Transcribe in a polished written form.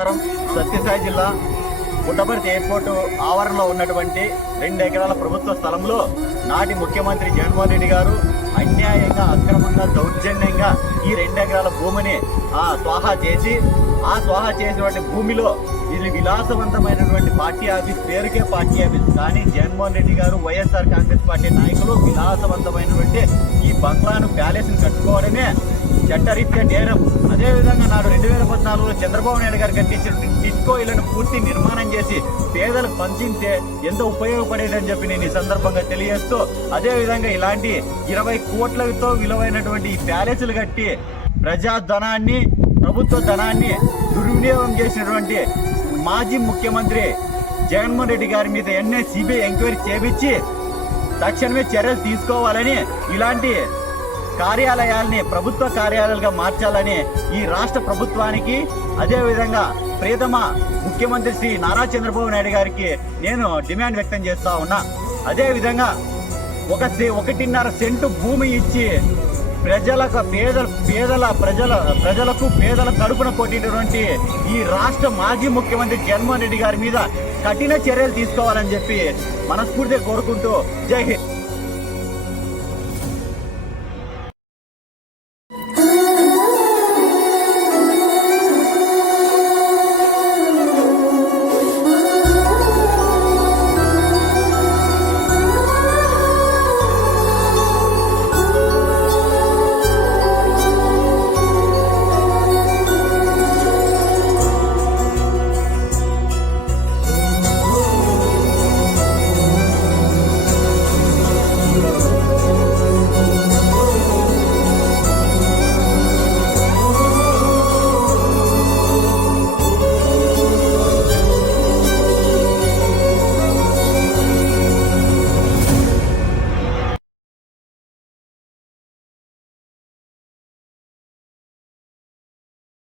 నమస్కారం. సత్యసాయి జిల్లా పుట్టపర్తి ఎయిర్పోర్టు ఆవరణలో ఉన్నటువంటి 2 ఎకరాల ప్రభుత్వ స్థలంలో నాటి ముఖ్యమంత్రి జగన్మోహన్ రెడ్డి గారు అన్యాయంగా, అక్రమంగా, దౌర్జన్యంగా ఈ 2 ఎకరాల భూమిని స్వాహా చేసి, ఆ స్వాహా చేసినటువంటి భూమిలో ఇది విలాసవంతమైనటువంటి పార్టీ ఆఫీస్, పేరుకే పార్టీ ఆఫీస్, కానీ జగన్మోహన్ రెడ్డి గారు, వైఎస్ఆర్ కాంగ్రెస్ పార్టీ నాయకులు విలాసవంతమైనటువంటి ఈ బంగ్లాను, ప్యాలెస్ను కట్టుకోవడమే చట్టరీత్యా నేరం. అదేవిధంగా నాడు 2014లో చంద్రబాబు నాయుడు గారు కట్టించిన టిట్కో ఇళ్లను పూర్తి నిర్మాణం చేసి పేదలకు పంచితే ఎంతో ఉపయోగపడేదని చెప్పి నేను ఈ సందర్భంగా తెలియజేస్తూ, అదేవిధంగా ఇలాంటి 20 కోట్లతో విలువైనటువంటి ఈ ప్యాలెస్లు కట్టి ప్రజాధనాన్ని, ప్రభుత్వ ధనాన్ని దుర్వినియోగం చేసినటువంటి మాజీ ముఖ్యమంత్రి జగన్మోహన్ రెడ్డి గారి మీద సిబిఐ ఎంక్వైరీ చేపించి తక్షణమే చర్యలు తీసుకోవాలని, ఇలాంటి కార్యాలయాల్ని ప్రభుత్వ కార్యాలయాలుగా మార్చాలని ఈ రాష్ట్ర ప్రభుత్వానికి, అదేవిధంగా ప్రియతమ ముఖ్యమంత్రి శ్రీ నారా చంద్రబాబు నాయుడు గారికి నేను డిమాండ్ వ్యక్తం చేస్తా ఉన్నా. అదేవిధంగా 1.5 సెంటు భూమి ఇచ్చి ప్రజలకు పేదల కడుపున కొట్టినటువంటి ఈ రాష్ట్ర మాజీ ముఖ్యమంత్రి జగన్మోహన్ రెడ్డి గారి మీద కఠిన చర్యలు తీసుకోవాలని చెప్పి మనస్ఫూర్తిగా కోరుకుంటూ జై హింద్.